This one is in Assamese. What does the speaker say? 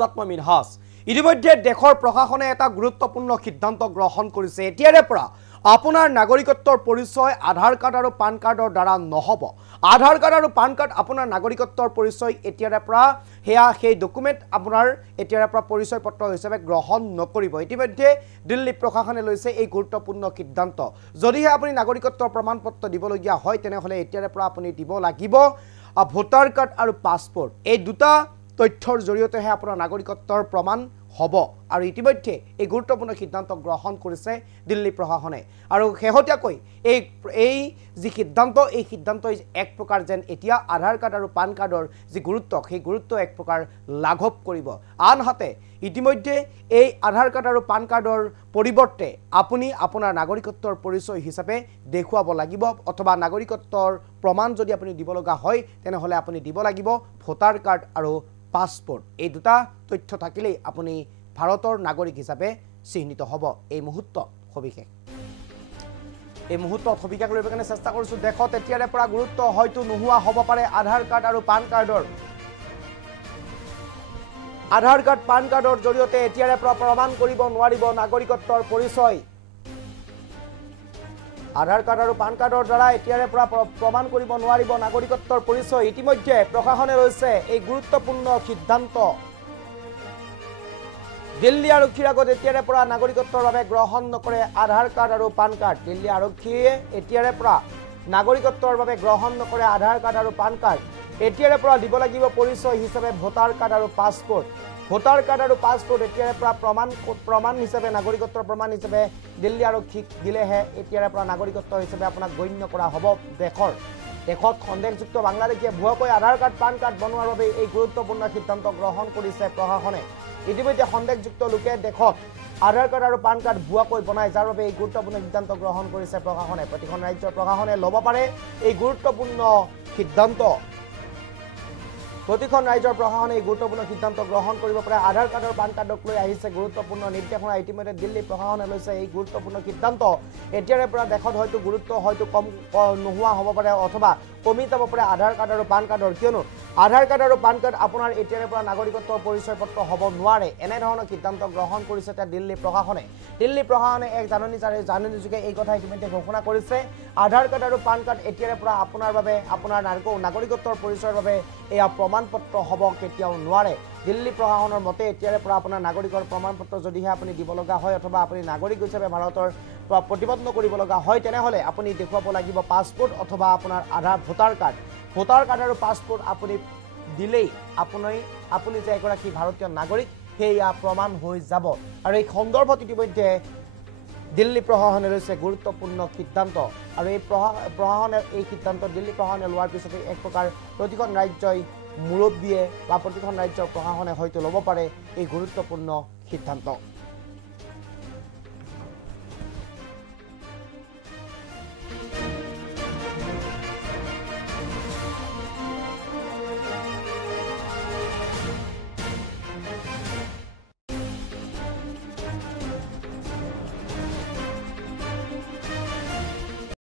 আজাদ মিনহাজ ইতিমধ্যে দেশৰ প্ৰশাসনে এটা গুৰুত্বপূৰ্ণ সিদ্ধান্ত গ্ৰহণ কৰিছে এতিয়াৰে পৰা আপোনাৰ নাগৰিকত্বৰ পৰিচয় আধাৰ কাৰ্ড আৰু পান কাৰ্ডৰ দ্বাৰা নহব আধাৰ কাৰ্ড আৰু পান কাৰ্ড আপোনাৰ নাগৰিকত্বৰ পৰিচয় এতিয়াৰে পৰা সেই ডকুমেন্ট আপোনাৰ এতিয়াৰে পৰা পৰিচয় পত্ৰ হিচাপে গ্ৰহণ নকৰিব ইতিমধ্যে দিল্লী প্ৰশাসনে লৈছে এই গুৰুত্বপূৰ্ণ সিদ্ধান্ত যদিহে আপুনি নাগৰিকত্বৰ প্ৰমাণপত্ৰ দিবলগীয়া হয় তেনেহলে এতিয়াৰে পৰা আপুনি দিব লাগিব ভোটাৰ কাৰ্ড আৰু পাছপোৰ্ট এই দুটা তথ্যৰ জৰিয়তেহে আপোনাৰ নাগৰিকত্বৰ প্ৰমাণ হ'ব আৰু ইতিমধ্যে এই গুৰুত্বপূৰ্ণ সিদ্ধান্ত গ্ৰহণ কৰিছে দিল্লী প্ৰশাসনে আৰু শেহতীয়াকৈ এই যি সিদ্ধান্ত এই সিদ্ধান্তই এক প্ৰকাৰ যেন এতিয়া আধাৰ কাৰ্ড আৰু পান কাৰ্ডৰ যি গুৰুত্ব সেই গুৰুত্ব এক প্ৰকাৰ লাঘৱ কৰিব আনহাতে ইতিমধ্যে এই আধাৰ কাৰ্ড আৰু পান কাৰ্ডৰ পৰিৱৰ্তে আপুনি আপোনাৰ নাগৰিকত্বৰ পৰিচয় হিচাপে দেখুৱাব লাগিব অথবা নাগৰিকত্বৰ প্ৰমাণ যদি আপুনি দিব লগা হয় তেনেহলে আপুনি দিব লাগিব ভোটাৰ কাৰ্ড আৰু পাছপোৰ্ট এই দুটা তথ্য থাকিলেই আপুনি ভাৰতৰ নাগৰিক হিচাপে চিহ্নিত হ'ব এই মুহূৰ্তত সবিশেষ লৈ কাৰণে চেষ্টা কৰিছো দেখত এতিয়াৰে পৰা গুৰুত্ব হয়তো নোহোৱা হ'ব পাৰে আধাৰ কাৰ্ড আৰু পান কাৰ্ডৰ আধাৰ কাৰ্ড পান কাৰ্ডৰ জৰিয়তে এতিয়াৰে পৰা প্ৰমাণ কৰিব নোৱাৰিব নাগৰিকত্বৰ পৰিচয় আধাৰ কাৰ্ড আৰু পান কাৰ্ডৰ দ্বাৰা এতিয়াৰে পৰা প্ৰমাণ কৰিব নোৱাৰিব নাগৰিকত্বৰ পৰিচয় ইতিমধ্যে প্ৰশাসনে লৈছে এই গুৰুত্বপূৰ্ণ সিদ্ধান্ত দিল্লী আৰক্ষীৰ আগত এতিয়াৰে পৰা নাগৰিকত্বৰ বাবে গ্ৰহণ নকৰে আধাৰ কাৰ্ড আৰু পান কাৰ্ড দিল্লী আৰক্ষীয়ে এতিয়াৰে পৰা নাগৰিকত্বৰ বাবে গ্ৰহণ নকৰে আধাৰ কাৰ্ড আৰু পান কাৰ্ড এতিয়াৰে পৰা দিব লাগিব পৰিচয় হিচাপে ভোটাৰ কাৰ্ড আৰু পাছপোৰ্ট ভোটাৰ কাৰ্ড আৰু পাছপোৰ্ট এতিয়াৰে পৰা প্ৰমাণ হিচাপে নাগৰিকত্বৰ প্ৰমাণ হিচাপে দিল্লী আৰক্ষীক দিলেহে এতিয়াৰে পৰা নাগৰিকত্ব হিচাপে আপোনাক গণ্য কৰা হ'ব দেশত সন্দেহযুক্ত বাংলাদেশীয়ে ভুৱাকৈ আধাৰ কাৰ্ড পান কাৰ্ড বনোৱাৰ বাবে এই গুৰুত্বপূৰ্ণ সিদ্ধান্ত গ্ৰহণ কৰিছে প্ৰশাসনে ইতিমধ্যে সন্দেহযুক্ত লোকে দেশত আধাৰ কাৰ্ড আৰু পান কাৰ্ড ভুৱাকৈ বনাই যাৰ বাবে এই গুৰুত্বপূৰ্ণ সিদ্ধান্ত গ্ৰহণ কৰিছে প্ৰশাসনে প্ৰতিখন ৰাজ্যৰ প্ৰশাসনে ল'ব পাৰে এই গুৰুত্বপূৰ্ণ সিদ্ধান্ত প্ৰতিখন ৰাজ্যৰ প্ৰশাসনে এই গুৰুত্বপূৰ্ণ সিদ্ধান্ত গ্ৰহণ কৰিব পাৰে আধাৰ কাৰ্ড আৰু পান কাৰ্ডক লৈ আহিছে গুৰুত্বপূৰ্ণ নিৰ্দেশনা ইতিমধ্যে দিল্লী প্ৰশাসনে লৈছে এই গুৰুত্বপূৰ্ণ সিদ্ধান্ত এতিয়াৰে পৰা দেশত হয়তো গুৰুত্ব হয়তো কম নোহোৱা হ'ব পাৰে অথবা কমি যাব পাৰে আধাৰ কাৰ্ড আৰু পান কাৰ্ডৰ কিয়নো আধাৰ কাৰ্ড আৰু পান কাৰ্ড আপোনাৰ এতিয়াৰে পৰা নাগৰিকত্বৰ পৰিচয় পত্ৰ হ'ব নোৱাৰে এনে ধৰণৰ সিদ্ধান্ত গ্ৰহণ কৰিছে দিল্লী প্ৰশাসনে এক জাননীযোগে এই কথা ইতিমধ্যে ঘোষণা কৰিছে আধাৰ কাৰ্ড আৰু পান কাৰ্ড এতিয়াৰে পৰা আপোনাৰ বাবে আপোনাৰ নাগৰিকত্বৰ পৰিচয়ৰ বাবে এয়া প্ৰমাণপত্ৰ হ'ব কেতিয়াও নোৱাৰে দিল্লী প্ৰশাসনৰ মতে এতিয়াৰে পৰা আপোনাৰ নাগৰিকৰ প্ৰমাণপত্ৰ যদিহে আপুনি দিব লগা হয় অথবা আপুনি নাগৰিক হিচাপে ভাৰতৰ প্ৰতিবদ্ধ কৰিব লগা হয় তেনেহলে আপুনি দেখুৱাব লাগিব পাছপোৰ্ট অথবা আপোনাৰ ভোটাৰ কাৰ্ড আৰু পাছপোৰ্ট আপুনি দিলেই আপুনি যে এগৰাকী ভাৰতীয় নাগৰিক সেয়া প্ৰমাণ হৈ যাব আৰু এই সন্দৰ্ভত ইতিমধ্যে দিল্লী প্ৰশাসনে লৈছে গুৰুত্বপূৰ্ণ সিদ্ধান্ত আৰু এই প্ৰশাসনে এই সিদ্ধান্ত দিল্লী প্ৰশাসনে লোৱাৰ পিছতে এক প্ৰকাৰ প্ৰতিখন ৰাজ্যই মুৰব্বীয়ে বা প্ৰতিখন ৰাজ্যৰ প্ৰশাসনে হয়তো ল'ব পাৰে এই গুৰুত্বপূৰ্ণ সিদ্ধান্ত